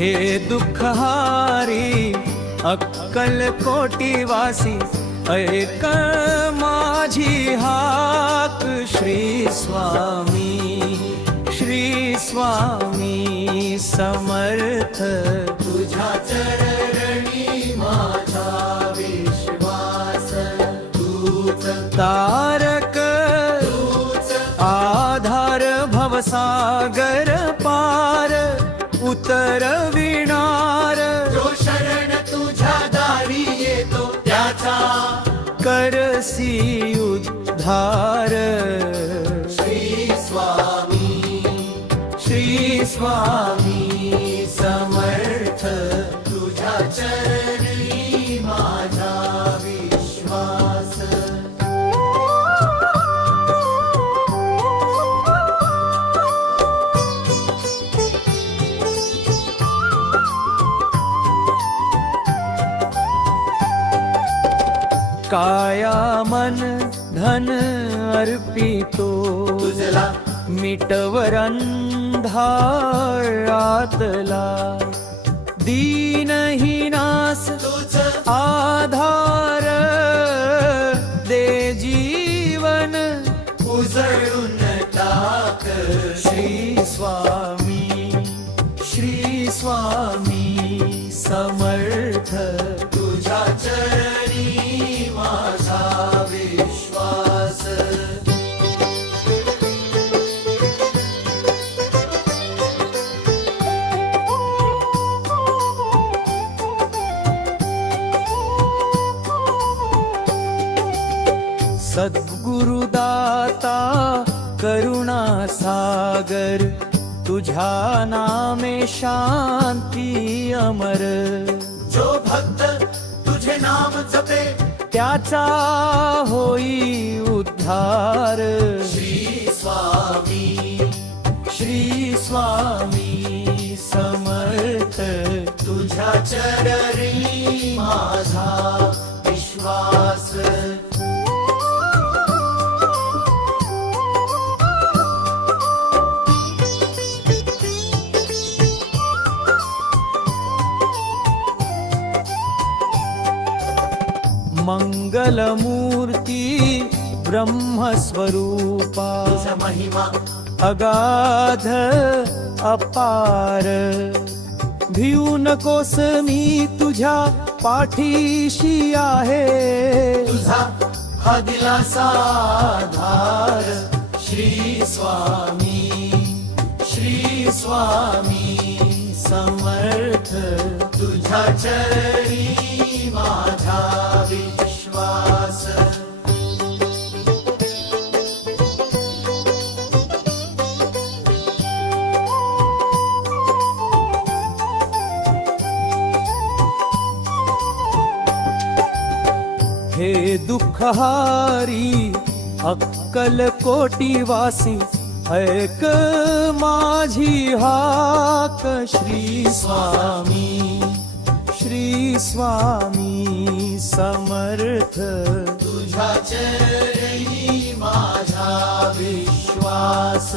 हे दुःखहारी अक्कल कोटीवासी ऐक माझी हाक. श्री स्वामी श्री स्वामी समर्थ. तुझ्या चरणी माझा विश्वास. तूच तारक आधार भवसागर. करसी उद्धार। श्री स्वामी श्री स्वामी। काया मन धन अर्पितो। तुझला। मिटवरंधाळातला दीनहीनास तुझ। आधार दे जीवन। उजळून टाक श्री स्वामी। श्री स्वामी समर्थ सद्गुरुदाता करुणा सागर तुझ्या नामे शांती अमर। जो भक्त तुझे नाम जपे त्याचा होई उद्धार। श्री स्वामी श्री स्वामी समर्थ तुझ्या चरणी माझा विश्वास। मंगलमूर्ती ब्रह्मस्वरूपा। महिमा अगाध अपार। भिऊ नकोस मी तुझ्या पाठीशी आहे। तुझा हा दिलासा आधार श्री स्वामी श्री स्वामी समर्थ तुझ्या चरण। हे दुःखहारी अक्कल कोटीवासी ऐक माझी हाक श्री स्वामी श्री स्वामी समर्थ. तुझ्या माझा विश्वास.